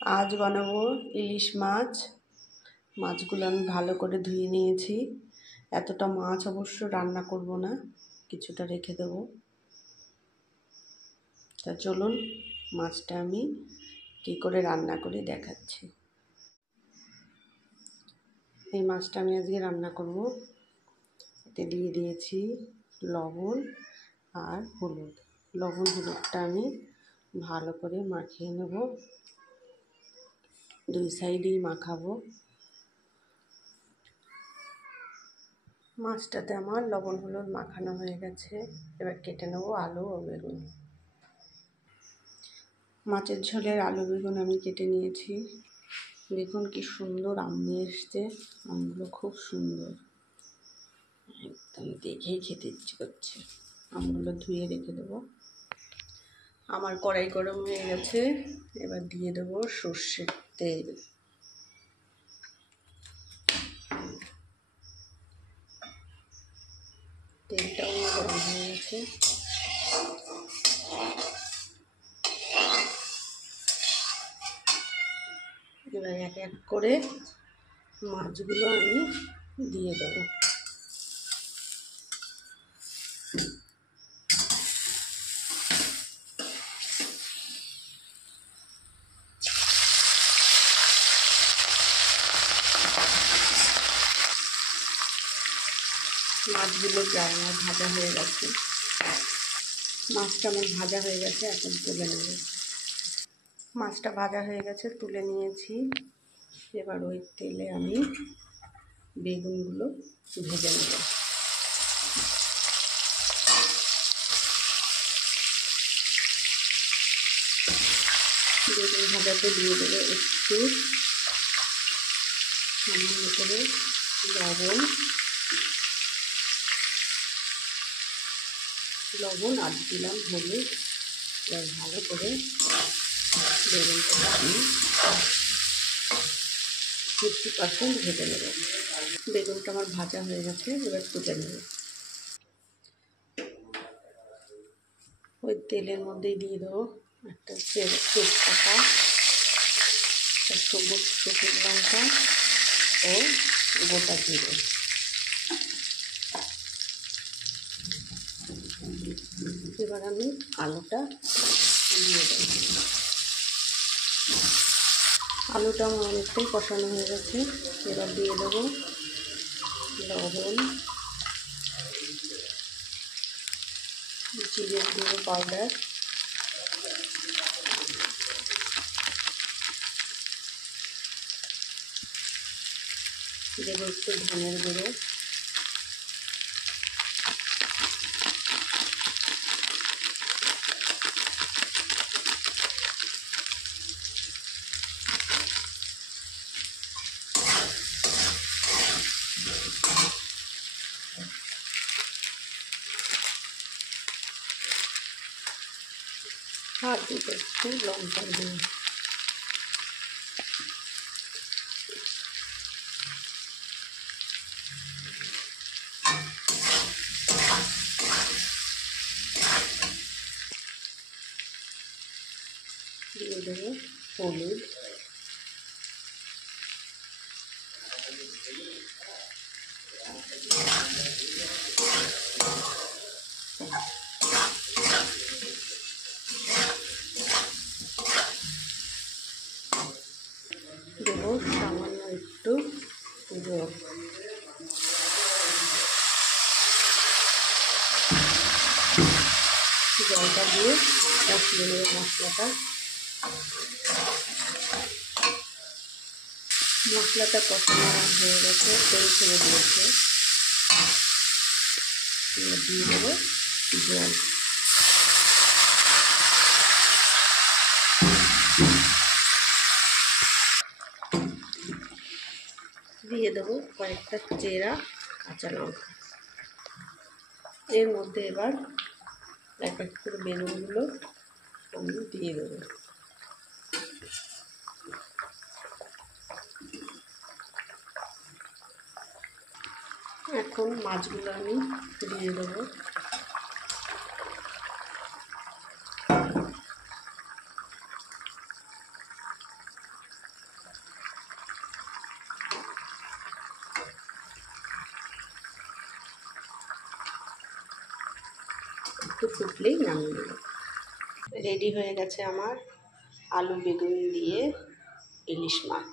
আজ বানাবো ইলিশ মাছ। মাছগুলো আমি ভালো করে ধুয়ে নিয়েছি। এতটা মাছ অবশ্য রান্না করব না, কিছুটা রেখে দেব। তা চলুন মাছটা আমি কী করে রান্না করে দেখাচ্ছি। এই মাছটা আমি আজকে রান্না করব। এতে দিয়ে দিয়েছি লবণ আর হলুদ। লবণ হলুদটা আমি ভালো করে মাখিয়ে নেব, দুই সাইডেই মাখাবো। মাছটাতে আমার লবণ হলুদ মাখানো হয়ে গেছে। এবার কেটে নেব আলু ও বেগুন। মাছের ঝোলের আলু বেগুন আমি কেটে নিয়েছি। দেখুন কি সুন্দর আম নিয়ে এসছে, আমগুলো খুব সুন্দর, একদম দেখেই খেতে ইচ্ছে করছে। আমগুলো ধুয়ে রেখে দেবো। আমার কড়াই গরম হয়ে গেছে, এবার দিয়ে দেবো সর্ষের তেল। তেলটাও গরম হয়ে গেছে। এবার এক এক করে মাছগুলো আমি দিয়ে দেবো। মাছগুলো প্রায় আমার ভাজা হয়ে গেছে। মাছটা আমার ভাজা হয়ে গেছে, এখন তুলে নেব। মাছটা ভাজা হয়ে গেছে, তুলে নিয়েছি। এবার ওই তেলে আমি বেগুনগুলো ভেজে নেব। বেগুন ভাজাতে দিয়ে দেবো একটু সামান্য করে লবণ আর দিলাম হলুদ। এবার ভালো করে বেগুনটা আমি 50% ভেজে নেব। বেগুনটা আমার ভাজা হয়ে গেছে, এবার তুলে নেব। ওই তেলের মধ্যেই দিয়ে দেবো একটা তেজপাতা, সবুজ শুকনো লঙ্কা ও গোটা জিরে। এবার আমি আলুটা দিয়ে দেবো। আলুটা আমার অনেকটাই কষানো হয়ে গেছে। এবার দিয়ে দেবো লবণ, জিরে গুঁড়ো পাউডার, দেবো একটু ধনের গুঁড়ো, আর দিতে একটু লঙ্কার গুঁড়ো। দিয়ে দেবো হলুদ, দেবো সামান্য একটু জল। জলটা দিয়ে কষিয়ে নেব মশলাটা। মশলাটা কষানো হয়ে গেছে, তেল ছেড়ে দিয়েছে। এবার দিয়ে দেবো জল। দিয়ে দেবো কয়েকটা চেরা কাঁচা লঙ্কা। এর মধ্যে এবার এক এক করে বেগুনগুলো আমি দিয়ে দেবো। এখন মাছগুলো আমি দিয়ে দেবো। একটু ফুটলেই নামিয়ে নেব। রেডি হয়ে গেছে আমার আলু বেগুন দিয়ে ইলিশ মাছ।